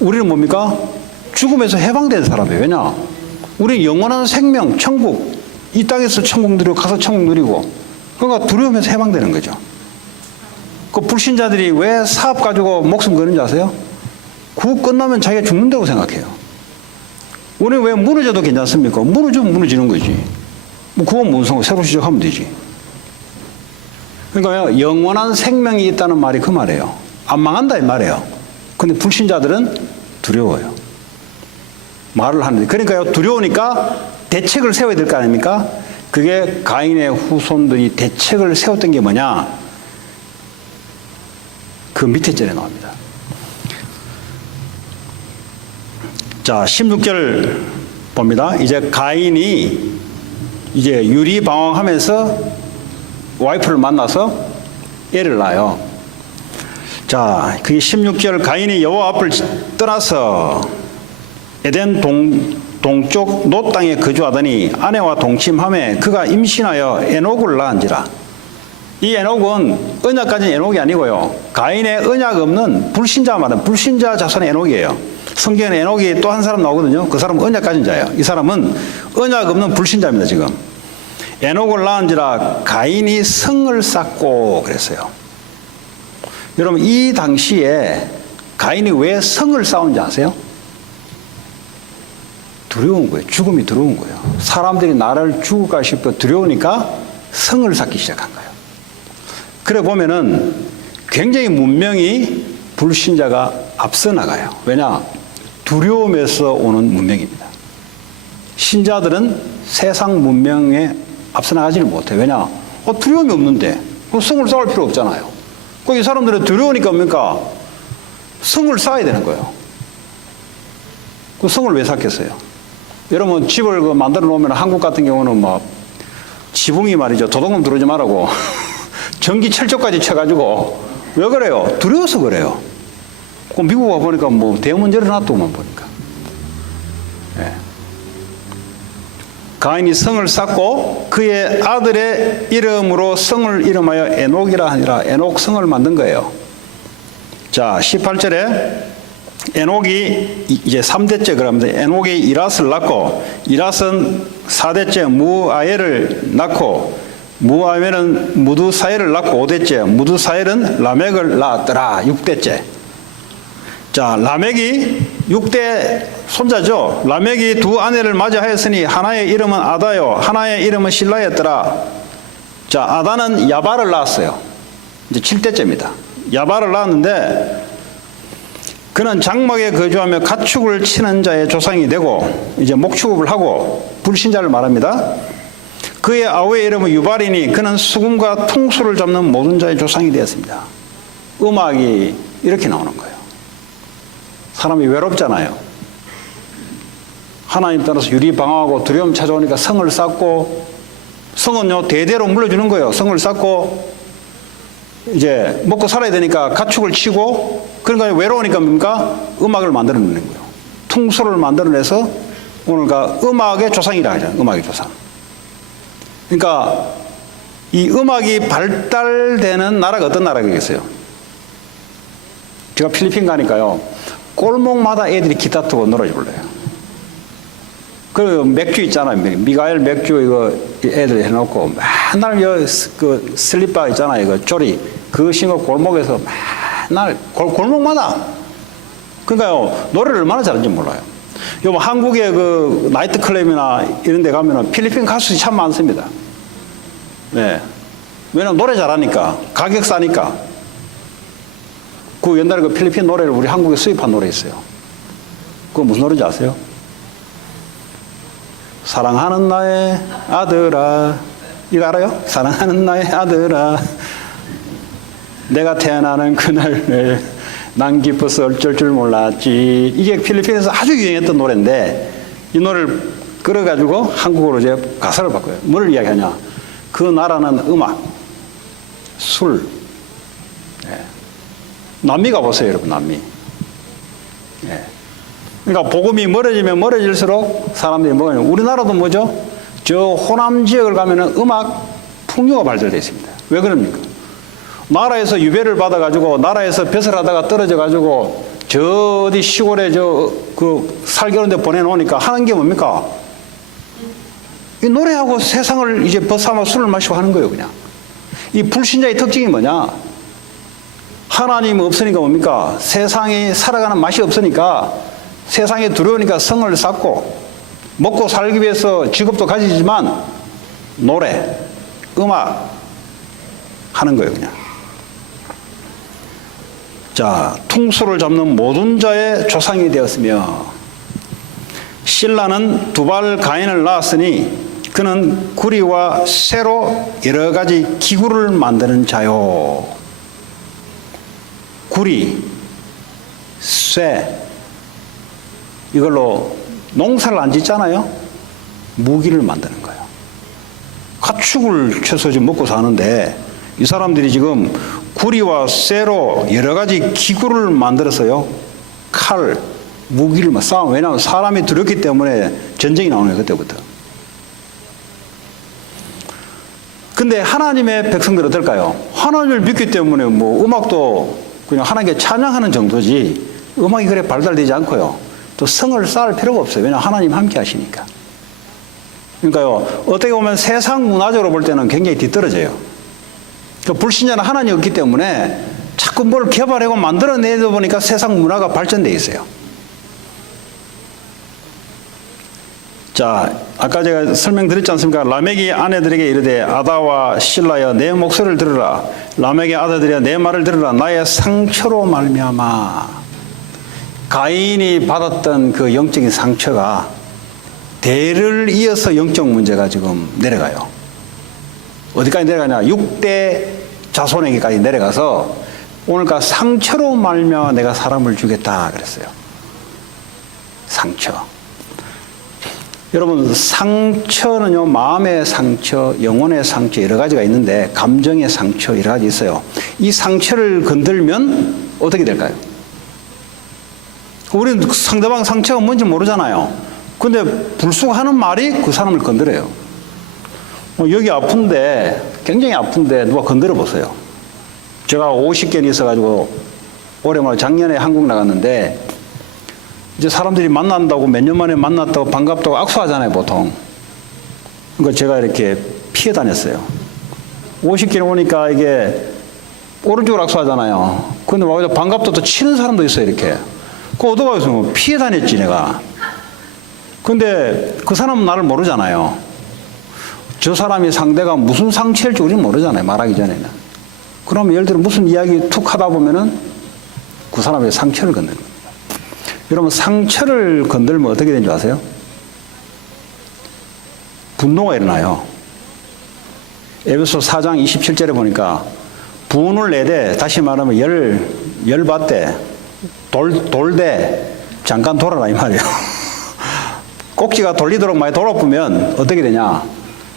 우리는 뭡니까? 죽음에서 해방된 사람이에요. 왜냐? 우리는 영원한 생명, 천국, 이 땅에서 천국 누리고 가서 천국 누리고, 그러니까 두려움에서 해방되는 거죠. 그 불신자들이 왜 사업 가지고 목숨 거는지 아세요? 그거 끝나면 자기가 죽는다고 생각해요. 우리는 왜 무너져도 괜찮습니까? 무너지면 무너지는 거지. 뭐 그건 무슨 새로 시작하면 되지. 그러니까 영원한 생명이 있다는 말이 그 말이에요. 안 망한다 이 말이에요. 근데 불신자들은 두려워요. 말을 하는데. 그러니까요, 두려우니까 대책을 세워야 될 거 아닙니까? 그게 가인의 후손들이 대책을 세웠던 게 뭐냐? 그 밑에 절에 나옵니다. 자, 16절 봅니다. 이제 가인이 이제 유리방황하면서 와이프를 만나서 애를 낳아요. 자, 그게 16절 가인이 여호와 앞을 떠나서 에덴 동쪽 놋 땅에 거주하더니 아내와 동침하매 그가 임신하여 에녹을 낳은지라. 이 에녹은 언약 가진 에녹이 아니고요. 가인의 언약 없는 불신자 말은 불신자 자손의 에녹이에요. 성경에 에녹이 또 한 사람 나오거든요. 그 사람은 언약 가진 자예요. 이 사람은 언약 없는 불신자입니다. 지금 에녹을 낳은지라 가인이 성을 쌓고 그랬어요. 여러분, 이 당시에 가인이 왜 성을 쌓은지 아세요? 두려운 거예요. 죽음이 두려운 거예요. 사람들이 나를 죽을까 싶어 두려우니까 성을 쌓기 시작한 거예요. 그래 보면은 굉장히 문명이 불신자가 앞서 나가요. 왜냐? 두려움에서 오는 문명입니다. 신자들은 세상 문명에 앞서 나가지를 못해요. 왜냐? 두려움이 없는데 성을 쌓을 필요 없잖아요. 이 사람들은 두려우니까 뭡니까? 성을 쌓아야 되는 거예요. 그 성을 왜 쌓겠어요? 여러분, 집을 만들어 놓으면 한국 같은 경우는 막 지붕이 말이죠. 도둑놈 들어오지 말라고 전기 철조까지 쳐가지고. 왜 그래요? 두려워서 그래요. 미국 와보니까 뭐 대문제를 놔두고만 보니까. 예. 가인이 성을 쌓고 그의 아들의 이름으로 성을 이름하여 에녹이라 하니라. 에녹 성을 만든 거예요. 자, 18절에 에녹이 이제 3대째 그럽니다. 에녹이 이랏을 낳고 이랏은 4대째 무아엘을 낳고 무아엘은 무두사엘을 낳고 5대째 무두사엘은 라멕을 낳았더라. 6대째. 자, 라멕이 6대 손자죠. 라멕이 두 아내를 맞이하였으니 하나의 이름은 아다요 하나의 이름은 실라였더라. 자, 아다는 야발을 낳았어요. 이제 7대째입니다. 야발을 낳았는데 그는 장막에 거주하며 가축을 치는 자의 조상이 되고 이제 목축업을 하고 불신자를 말합니다. 그의 아우의 이름은 유발이니 그는 수금과 통수를 잡는 모든 자의 조상이 되었습니다. 음악이 이렇게 나오는 거예요. 사람이 외롭잖아요. 하나님 따라서 유리방황하고 두려움 찾아오니까 성을 쌓고, 성은요 대대로 물려주는 거예요. 성을 쌓고 이제 먹고 살아야 되니까 가축을 치고, 그러니까 외로우니까 뭡니까? 음악을 만들어내는 거예요. 퉁소를 만들어내서 오늘가 음악의 조상이라 하죠. 음악의 조상. 그러니까 이 음악이 발달되는 나라가 어떤 나라겠어요? 제가 필리핀 가니까요, 골목마다 애들이 기타 트고 노래 불러요. 그 맥주 있잖아요. 미가엘 맥주 이거 애들 해놓고 맨날 그 슬리퍼 있잖아요. 이거 조리 그거 신고 골목에서 맨날 골목마다. 그러니까요, 노래를 얼마나 잘하는지 몰라요. 요 한국의 그 나이트 클럽이나 이런 데 가면은 필리핀 가수들이 참 많습니다. 네. 왜냐면 노래 잘하니까, 가격 싸니까. 그 옛날에 그 필리핀 노래를 우리 한국에 수입한 노래 있어요. 그거 무슨 노래인지 아세요? 사랑하는 나의 아들아. 이거 알아요? 사랑하는 나의 아들아. 내가 태어나는 그날을 난 기뻐서 어쩔 줄 몰랐지. 이게 필리핀에서 아주 유행했던 노래인데, 이 노래를 끌어가지고 한국어로 이제 가사를 바꿔요. 뭘 이야기하냐? 그 나라는 음악, 술. 예. 남미 가보세요, 여러분. 남미. 예. 그러니까 복음이 멀어지면 멀어질수록 사람들이 뭐냐? 우리나라도 뭐죠? 저 호남 지역을 가면은 음악 풍요가 발달되어 있습니다. 왜 그럽니까? 나라에서 유배를 받아가지고 나라에서 벼슬 하다가 떨어져가지고 저 어디 시골에 그 살겨는 데 보내놓으니까 하는 게 뭡니까? 이 노래하고 세상을 이제 벗삼아 술을 마시고 하는 거예요, 그냥. 이 불신자의 특징이 뭐냐? 하나님 없으니까 뭡니까? 세상이 살아가는 맛이 없으니까, 세상에 두려우니까 성을 쌓고, 먹고 살기 위해서 직업도 가지지만 노래, 음악 하는 거예요, 그냥. 자, 퉁소를 잡는 모든 자의 조상이 되었으며, 신라는 두발 가인을 낳았으니 그는 구리와 쇠로 여러 가지 기구를 만드는 자요. 구리, 쇠, 이걸로 농사를 안 짓잖아요. 무기를 만드는 거예요. 가축을 채소 지금 먹고 사는데 이 사람들이 지금 구리와 쇠로 여러 가지 기구를 만들어서요. 칼, 무기를 막 싸움. 왜냐하면 사람이 두렵기 때문에 전쟁이 나오는 거예요. 그때부터. 근데 하나님의 백성들은 어떨까요? 하나님을 믿기 때문에 뭐 음악도 그냥 하나님께 찬양하는 정도지 음악이 그래 발달되지 않고요. 또 성을 쌓을 필요가 없어요. 왜냐하면 하나님 함께 하시니까. 그러니까요. 어떻게 보면 세상 문화적으로 볼 때는 굉장히 뒤떨어져요. 불신자는 하나님이 없기 때문에 자꾸 뭘 개발하고 만들어내다 보니까 세상 문화가 발전되어 있어요. 자, 아까 제가 설명드렸지 않습니까? 라멕이 아내들에게 이르되 아다와 실라여 내 목소리를 들으라. 라멕의 아들들이여 내 말을 들으라. 나의 상처로 말미암아. 가인이 받았던 그 영적인 상처가 대를 이어서 영적 문제가 지금 내려가요. 어디까지 내려가냐? 6대 자손에게까지 내려가서 오늘까 상처로 말미암아 내가 사람을 주겠다 그랬어요. 상처. 여러분, 상처는요, 마음의 상처, 영혼의 상처 여러 가지가 있는데 감정의 상처 여러 가지 있어요. 이 상처를 건들면 어떻게 될까요? 우리는 상대방 상처가 뭔지 모르잖아요. 근데 불쑥 하는 말이 그 사람을 건드려요. 여기 아픈데, 굉장히 아픈데 누가 건드려 보세요. 제가 50견이 있어가지고 올해 말 작년에 한국 나갔는데 이제 사람들이 만난다고 몇 년 만에 만났다고 반갑다고 악수하잖아요, 보통. 그러니까 제가 이렇게 피해 다녔어요. 50견 오니까 이게 오른쪽으로 악수하잖아요. 근데 와서 반갑다고 치는 사람도 있어요, 이렇게. 그 어디가서 피해 다녔지, 내가. 근데 그 사람은 나를 모르잖아요. 저 사람이 상대가 무슨 상처일지 우리는 모르잖아요, 말하기 전에는. 그러면 예를 들어 무슨 이야기 툭 하다 보면은 그 사람의 상처를 건드는 거예요. 여러분, 상처를 건들면 어떻게 되는지 아세요? 분노가 일어나요. 에베소 4장 27절에 보니까 분을 내되, 다시 말하면 열받되, 돌되, 잠깐 돌아라 이 말이에요. 꼭지가 돌리도록 많이 돌아보면 어떻게 되냐?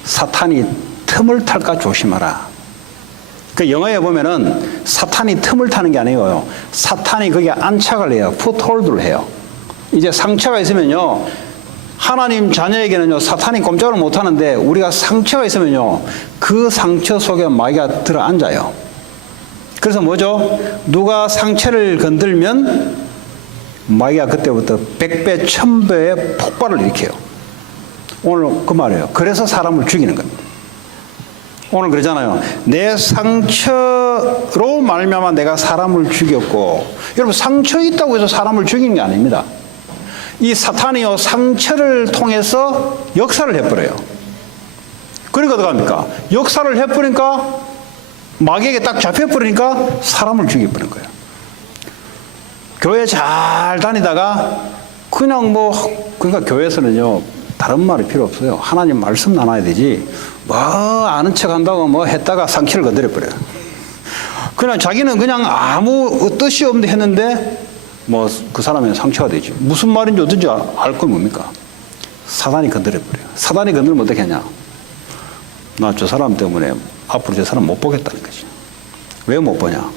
사탄이 틈을 탈까 조심하라. 그 영어에 보면은 사탄이 틈을 타는 게 아니고요. 사탄이 거기에 안착을 해요. 풋홀드를 해요. 이제 상처가 있으면요. 하나님 자녀에게는요. 사탄이 꼼짝을 못 하는데 우리가 상처가 있으면요. 그 상처 속에 마귀가 들어 앉아요. 그래서 뭐죠? 누가 상처를 건들면 마귀가 그때부터 100배, 1000배의 폭발을 일으켜요. 오늘 그 말이에요. 그래서 사람을 죽이는 겁니다. 오늘 그러잖아요. 내 상처로 말미암아 내가 사람을 죽였고, 여러분 상처 있다고 해서 사람을 죽이는 게 아닙니다. 이 사탄이요 상처를 통해서 역사를 해버려요. 그러니까 어떡합니까? 역사를 해버리니까 마귀에게 딱 잡혀버리니까 사람을 죽여버린 거예요. 교회 잘 다니다가 그냥 그러니까 교회에서는요 다른 말이 필요 없어요. 하나님 말씀 나눠야 되지. 아는 척 한다고 했다가 상처를 건드려버려요. 그냥 자기는 그냥 아무 뜻이 없는데 했는데 그 사람의 상처가 되죠. 무슨 말인지 어떤지 알 건 뭡니까? 사단이 건드려버려요. 사단이 건드리면 어떻게 하냐? 나 저 사람 때문에 앞으로 저 사람 못 보겠다는 거지. 왜 못 보냐?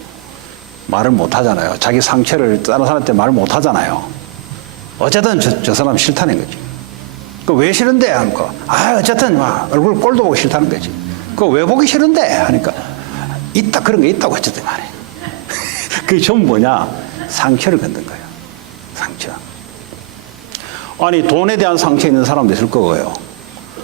말을 못 하잖아요. 자기 상처를 다른 사람한테 말을 못 하잖아요. 어쨌든 저 사람 싫다는 거지. 왜 싫은데? 하니까, 어쨌든, 얼굴 꼴도 보기 싫다는 거지. 왜 보기 싫은데? 하니까, 그런 게 있다고 어쨌든 간에. 그게 전부 뭐냐? 상처를 건든 거예요. 상처. 아니, 돈에 대한 상처 있는 사람도 있을 거고요.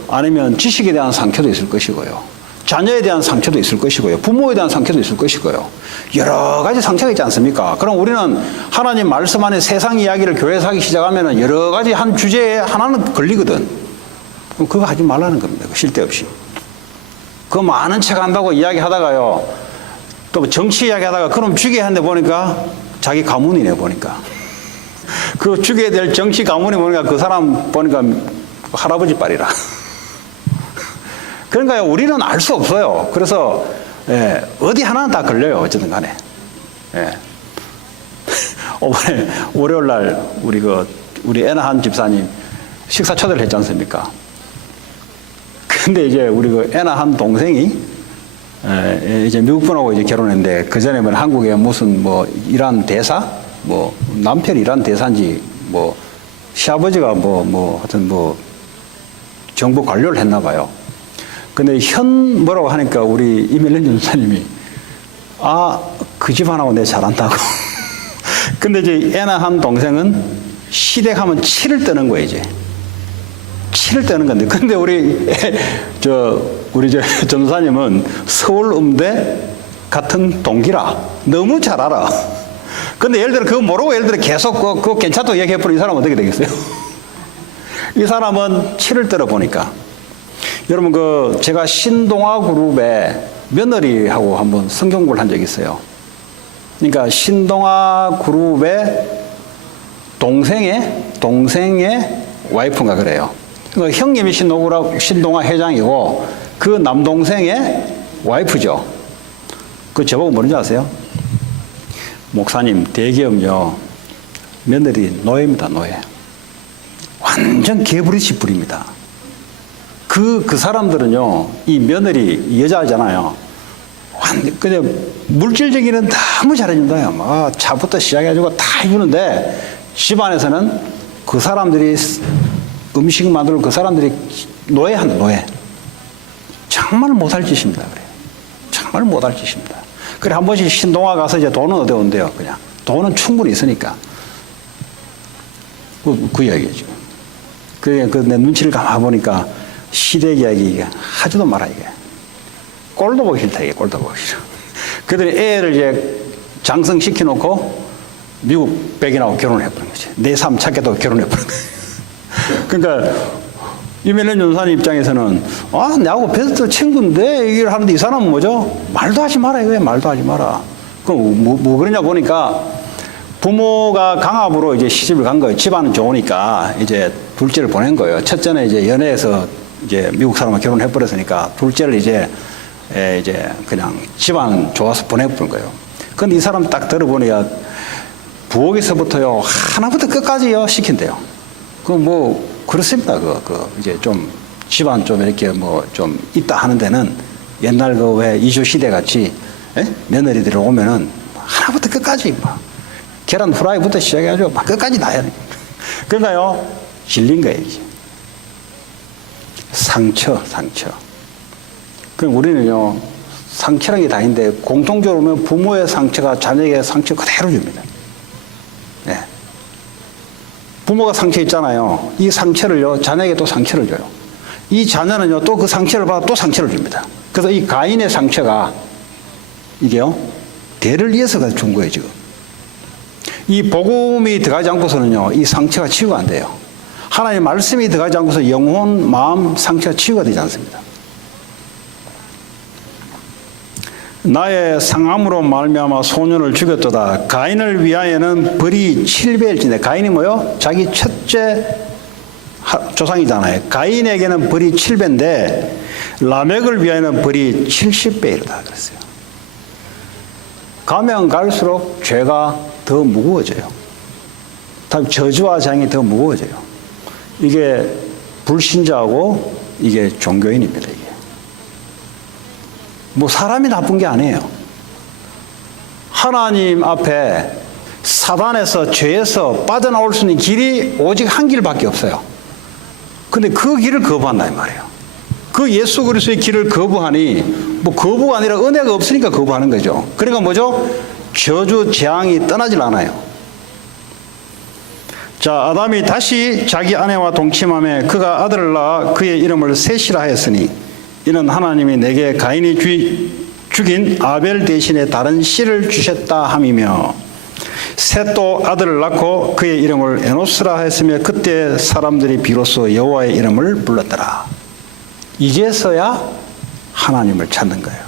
아니면 지식에 대한 상처도 있을 것이고요. 자녀에 대한 상처도 있을 것이고요. 부모에 대한 상처도 있을 것이고요. 여러 가지 상처가 있지 않습니까? 그럼 우리는 하나님 말씀 안에 세상 이야기를 교회에서 하기 시작하면 여러 가지 한 주제에 하나는 걸리거든. 그럼 그거 하지 말라는 겁니다. 쓸데없이. 그거 아는 척 한다고 이야기하다가요. 또 정치 이야기하다가 그럼 죽여야 하는데 보니까 자기 가문이네 보니까. 그 죽여야 될 정치 가문이 보니까 그 사람 보니까 할아버지 빨이라. 그러니까 우리는 알 수 없어요. 그래서 어디 하나는 다 걸려요. 어쨌든 간에. 이번에 월요일 날 우리 애나한 집사님 식사 초대를 했지 않습니까? 근데 이제 우리 애나한 동생이 이제 미국 분하고 이제 결혼했는데 그 전에 뭐 한국에 무슨 뭐 이란 대사, 뭐 남편이 이란 대사인지 뭐 시아버지가 하여튼 정부 관료를 했나 봐요. 근데 현 뭐라고 하니까 우리 이멜린 전사님이 그 집안하고 내 잘한다고. 근데 이제 애나한 동생은 시댁하면 치를 뜨는 거예요, 이제. 치를 뜨는 건데. 근데 우리 전사님은 서울 음대 같은 동기라 너무 잘 알아. 근데 예를 들어 그거 모르고 예를 들어 계속 그거 괜찮다고 얘기해버리면 이 사람은 어떻게 되겠어요? 이 사람은 치를 떨어 보니까. 여러분 제가 신동아 그룹의 며느리하고 한번 성경 공부를 한 적이 있어요. 그러니까 신동아 그룹의 동생의 와이프인가 그래요. 그러니까 형님이 신동아 회장이고 그 남동생의 와이프죠. 그 저보고 뭐는지 아세요? 목사님, 대기업요 며느리 노예입니다, 노예. 완전 개부리치 부립니다. 그 사람들은요, 이 며느리 여자잖아요. 근데 물질적인은 너무 잘해준다요. 차부터 시작해가지고 다 해주는데 집안에서는 그 사람들이 음식 만들고 그 사람들이 노예한다, 노예. 정말 못할 짓입니다, 그래요. 정말 못할 짓입니다. 그래 한 번씩 신동아 가서 이제 돈은 어디 온대요, 그냥. 돈은 충분히 있으니까. 그 이야기죠. 내 눈치를 감아보니까 시댁 이야기 하지도 마라, 이게. 꼴도 보기 싫다, 이게. 꼴도 보기 싫어. 그랬더니 애를 이제 장성시켜놓고 미국 백인하고 결혼을 해버린 거지. 내 삶 찾겠다고 결혼해버린 거지. 그러니까 이멜린 전사님 입장에서는 내하고 베스트 친구인데 이 일을 하는데 이 사람은 뭐죠? 말도 하지 마라, 이거예요. 말도 하지 마라. 그럼 뭐 그러냐 보니까 부모가 강압으로 이제 시집을 간 거예요. 집안은 좋으니까 이제 둘째를 보낸 거예요. 첫째는 이제 연애해서 이제 미국 사람과 결혼해버렸으니까 둘째를 이제 그냥 집안 좋아서 보내버린 거예요. 근데 이 사람 딱 들어보니까 부엌에서부터요, 하나부터 끝까지요, 시킨대요. 그렇습니다. 이제 좀, 집안 좀 이렇게 좀 있다 하는 데는 옛날 왜 이주 시대 같이, 며느리들이 오면은 하나부터 끝까지 계란 후라이부터 시작해가지고 끝까지 다 해야 돼. 그러니까요, 질린 거예요, 이제. 상처. 그럼 우리는요, 상처라는 게 다인데, 공통적으로 보면 부모의 상처가 자녀에게 상처 그대로 줍니다. 네. 부모가 상처 있잖아요. 이 상처를요, 자녀에게 또 상처를 줘요. 이 자녀는요, 또 그 상처를 받아 또 상처를 줍니다. 그래서 이 가인의 상처가, 이게요, 대를 이어서 준 거예요, 지금. 이 복음이 들어가지 않고서는요, 이 상처가 치유가 안 돼요. 하나님의 말씀이 들어가지 않고서 영혼, 마음, 상처가 치유가 되지 않습니다. 나의 상함으로 말미암아 소년을 죽였도다. 가인을 위하여는 벌이 7배일진데, 가인이 뭐요? 자기 첫째 조상이잖아요. 가인에게는 벌이 7배인데 라멕을 위하여는 벌이 70배이다 그랬어요. 가면 갈수록 죄가 더 무거워져요. 저주와 장이 더 무거워져요. 이게 불신자하고 이게 종교인입니다. 이게. 사람이 나쁜 게 아니에요. 하나님 앞에 사단에서 죄에서 빠져나올 수 있는 길이 오직 한 길밖에 없어요. 근데 그 길을 거부한다 이 말이에요. 그 예수 그리스도의 길을 거부하니 거부가 아니라 은혜가 없으니까 거부하는 거죠. 그러니까 뭐죠? 저주 재앙이 떠나질 않아요. 자, 아담이 다시 자기 아내와 동침하며 그가 아들을 낳아 그의 이름을 셋이라 하였으니 이는 하나님이 내게 가인이 죽인 아벨 대신에 다른 씨를 주셨다 함이며 셋도 아들을 낳고 그의 이름을 에노스라 하였으며 그때 사람들이 비로소 여호와의 이름을 불렀더라. 이제서야 하나님을 찾는 거예요.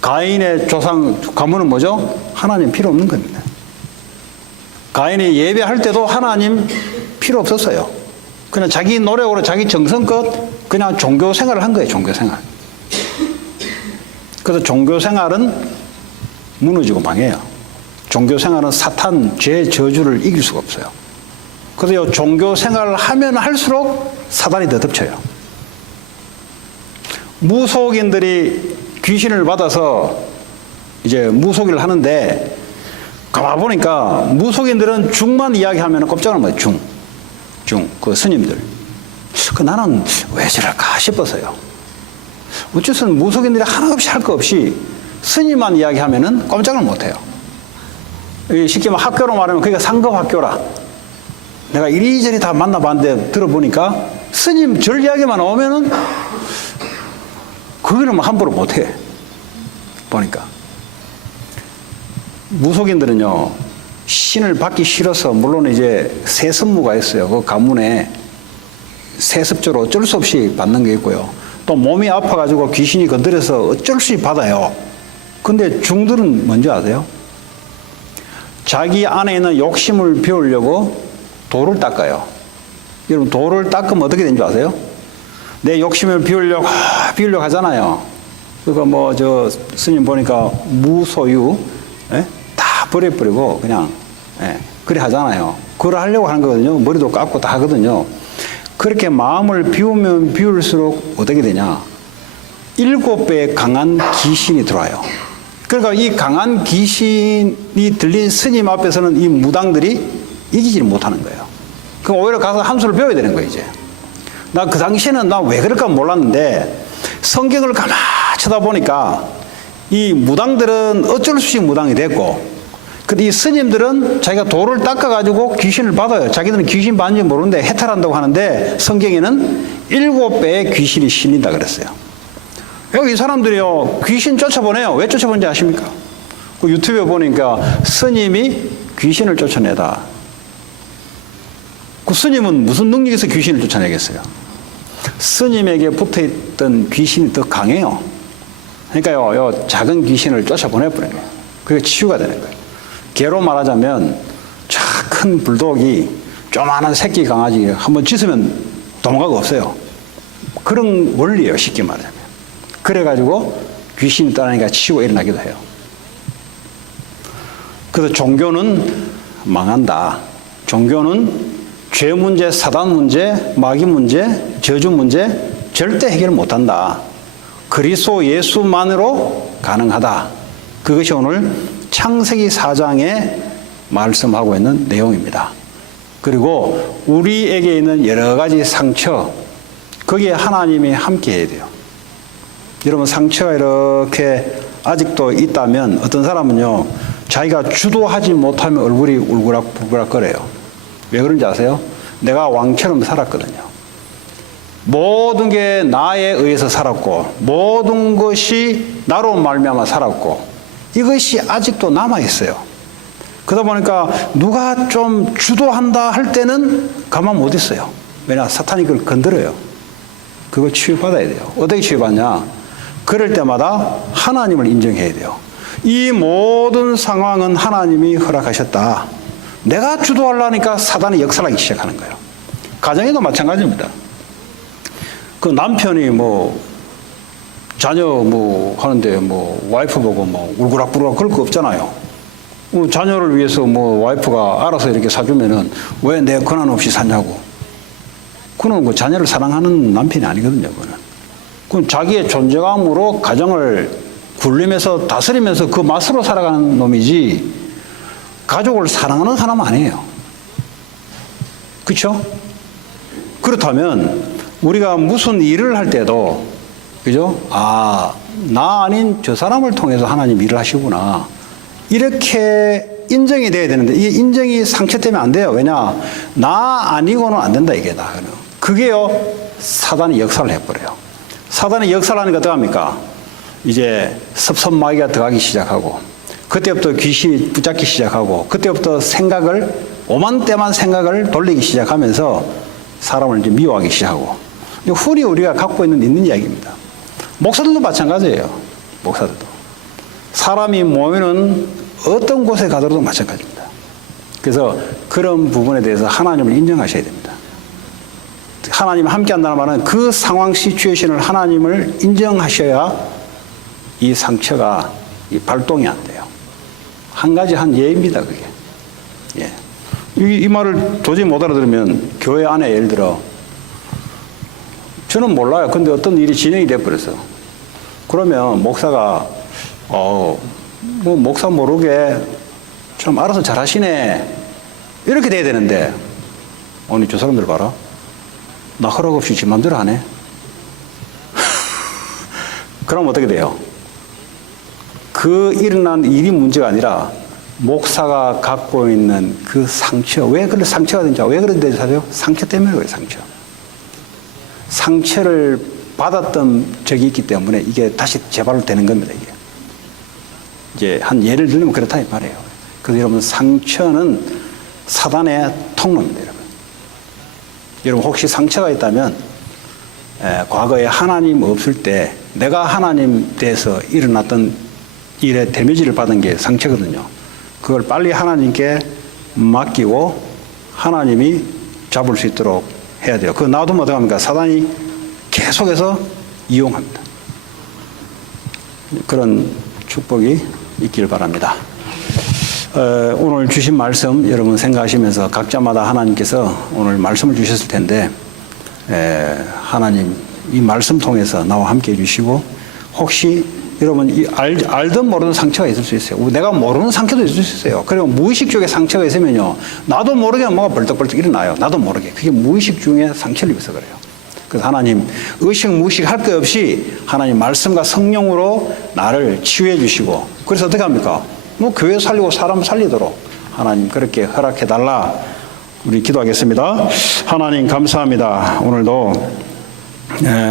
가인의 조상 가문은 뭐죠? 하나님 필요 없는 겁니다. 가인이 예배할 때도 하나님 필요 없었어요. 그냥 자기 노력으로 자기 정성껏 그냥 종교 생활을 한 거예요. 종교 생활. 그래서 종교 생활은 무너지고 망해요. 종교 생활은 사탄, 죄, 저주를 이길 수가 없어요. 그래서 종교 생활을 하면 할수록 사단이 더 덮쳐요. 무속인들이 귀신을 받아서 이제 무속일을 하는데 가봐보니까 무속인들은 중만 이야기하면 꼼짝을 못해요. 그 스님들. 나는 왜 저럴까 싶어서요. 어째서 무속인들이 하나 없이 할 거 없이 스님만 이야기하면 꼼짝을 못해요. 쉽게 말하면 학교로 말하면 그게 상급학교라. 내가 이리저리 다 만나봤는데 들어보니까 스님 절 이야기만 오면은 거기는 뭐 함부로 못해. 보니까. 무속인들은요, 신을 받기 싫어서, 물론 이제 세습무가 있어요. 그 가문에 세습적으로 어쩔 수 없이 받는 게 있고요. 또 몸이 아파가지고 귀신이 건드려서 어쩔 수 없이 받아요. 근데 중들은 뭔지 아세요? 자기 안에 있는 욕심을 비우려고 돌을 닦아요. 여러분, 돌을 닦으면 어떻게 되는 줄 아세요? 내 욕심을 비우려고 하잖아요. 그러니까 스님 보니까 무소유, 예? 다 버려버리고 그냥, 예, 그래 하잖아요. 그걸 하려고 하는 거거든요. 머리도 깎고 다 하거든요. 그렇게 마음을 비우면 비울수록 어떻게 되냐? 7배의 강한 귀신이 들어와요. 그러니까 이 강한 귀신이 들린 스님 앞에서는 이 무당들이 이기지를 못하는 거예요. 그럼 오히려 가서 함수를 배워야 되는 거예요, 이제. 나 그 당시에는 나 왜 그럴까 몰랐는데 성경을 가만히 쳐다보니까 이 무당들은 어쩔 수 없이 무당이 됐고, 근데 이 스님들은 자기가 돌을 닦아가지고 귀신을 받아요. 자기들은 귀신 받는지 모르는데 해탈한다고 하는데 성경에는 7배의 귀신이 실린다 그랬어요. 여기 이 사람들이요, 귀신 쫓아보내요. 왜 쫓아보는지 아십니까? 그 유튜브에 보니까 스님이 귀신을 쫓아내다. 그 스님은 무슨 능력이 있어 귀신을 쫓아내겠어요? 스님에게 붙어있던 귀신이 더 강해요. 그러니까요, 요 작은 귀신을 쫓아보내버려요. 그게 치유가 되는 거예요. 개로 말하자면, 큰 불독이 조만한 새끼 강아지 한번 짖으면 도망가가 없어요. 그런 원리예요, 쉽게 말하자면. 그래가지고 귀신이 떠나니까 치유가 일어나기도 해요. 그래서 종교는 망한다. 종교는 죄 문제, 사단 문제, 마귀 문제, 저주 문제 절대 해결 못한다. 그리스도 예수만으로 가능하다. 그것이 오늘 창세기 4장에 말씀하고 있는 내용입니다. 그리고 우리에게 있는 여러 가지 상처, 거기에 하나님이 함께 해야 돼요. 여러분, 상처가 이렇게 아직도 있다면 어떤 사람은요, 자기가 주도하지 못하면 얼굴이 울그락불그락거려요. 왜 그런지 아세요? 내가 왕처럼 살았거든요. 모든 게 나에 의해서 살았고, 모든 것이 나로 말미암아 살았고, 이것이 아직도 남아있어요. 그러다 보니까 누가 좀 주도한다 할 때는 가만 못 있어요. 왜냐? 사탄이 그걸 건드려요. 그걸 치유받아야 돼요. 어떻게 치유받냐? 그럴 때마다 하나님을 인정해야 돼요. 이 모든 상황은 하나님이 허락하셨다. 내가 주도하려니까 사단이 역사하기 시작하는 거예요. 가정에도 마찬가지입니다. 그 남편이 자녀 하는데 와이프 보고 울그락불그락 그럴 거 없잖아요. 자녀를 위해서 와이프가 알아서 이렇게 사주면은 왜 내 권한 없이 사냐고. 그는 그 자녀를 사랑하는 남편이 아니거든요, 그는. 그건 자기의 존재감으로 가정을 굴리면서 다스리면서 그 맛으로 살아가는 놈이지, 가족을 사랑하는 사람 아니에요. 그렇죠? 그렇다면 우리가 무슨 일을 할 때도, 그죠? 나 아닌 저 사람을 통해서 하나님 일을 하시구나. 이렇게 인정이 돼야 되는데, 이 인정이 상처되면 안 돼요. 왜냐? 나 아니고는 안 된다, 이게 나. 그게요, 사단이 역사를 해버려요. 사단이 역사를 하니까 어떡합니까? 이제 섭섭마귀가 들어가기 시작하고, 그때부터 귀신이 붙잡기 시작하고, 그때부터 오만 때만 생각을 돌리기 시작하면서 사람을 이제 미워하기 시작하고, 흔히 우리가 갖고 있는 이야기입니다. 목사들도 마찬가지예요. 목사들도. 사람이 모이는 어떤 곳에 가더라도 마찬가지입니다. 그래서 그런 부분에 대해서 하나님을 인정하셔야 됩니다. 하나님 함께 한다는 말은 그 상황 시츄에이션을 하나님을 인정하셔야 이 상처가 발동이 안 돼요. 한 가지 한 예입니다, 그게. 예. 이 말을 도저히 못 알아들으면 교회 안에 예를 들어 저는 몰라요. 근데 어떤 일이 진행이 돼버렸어. 그러면 목사가 뭐 목사 모르게 좀 알아서 잘하시네 이렇게 돼야 되는데 아니 저 사람들 봐라. 나 허락 없이 지 맘대로 하네. 그럼 어떻게 돼요? 그 일어난 일이 문제가 아니라 목사가 갖고 있는 그 상처, 왜 그런 상처가 된지, 왜 그런지 아세요? 상처 때문에 그래요, 상처. 상처를 받았던 적이 있기 때문에 이게 다시 재발되는 겁니다, 이게. 이제 한 예를 들면 그렇다 이 말이에요. 그래서 여러분, 상처는 사단의 통로입니다, 여러분. 여러분, 혹시 상처가 있다면, 과거에 하나님 없을 때 내가 하나님 돼서 일어났던 일에 데미지를 받은 게 상처거든요. 그걸 빨리 하나님께 맡기고 하나님이 잡을 수 있도록 해야 돼요. 그거 놔두면 어떡합니까? 사단이 계속해서 이용합니다. 그런 축복이 있길 바랍니다. 오늘 주신 말씀 여러분 생각하시면서 각자마다 하나님께서 오늘 말씀을 주셨을 텐데 하나님 이 말씀 통해서 나와 함께 해주시고 혹시 여러분 알든 모르는 상처가 있을 수 있어요. 내가 모르는 상처도 있을 수 있어요. 그리고 무의식 쪽에 상처가 있으면요. 나도 모르게 뭐가 벌떡벌떡 일어나요. 나도 모르게. 그게 무의식 중에 상처를 입어서 그래요. 그래서 하나님 의식 무의식 할 것 없이 하나님 말씀과 성령으로 나를 치유해 주시고 그래서 어떻게 합니까? 뭐 교회 살리고 사람 살리도록 하나님 그렇게 허락해 달라. 우리 기도하겠습니다. 하나님 감사합니다. 오늘도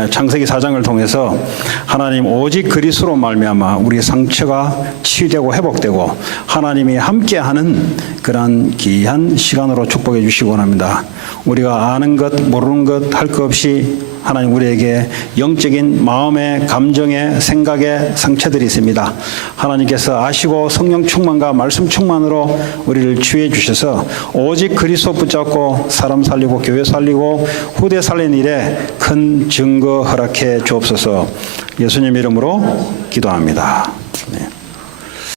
창세기 4장을 통해서 하나님 오직 그리스도로 말미암아 우리의 상처가 치유되고 회복되고 하나님이 함께하는 그러한 귀한 시간으로 축복해 주시기 원합니다. 우리가 아는 것 모르는 것 할 것 없이 하나님 우리에게 영적인 마음의 감정의 생각의 상처들이 있습니다. 하나님께서 아시고 성령 충만과 말씀 충만으로 우리를 치유해 주셔서 오직 그리스도 붙잡고 사람 살리고 교회 살리고 후대 살리는 일에 큰 증거 허락해 주옵소서. 예수님 이름으로 기도합니다. 네.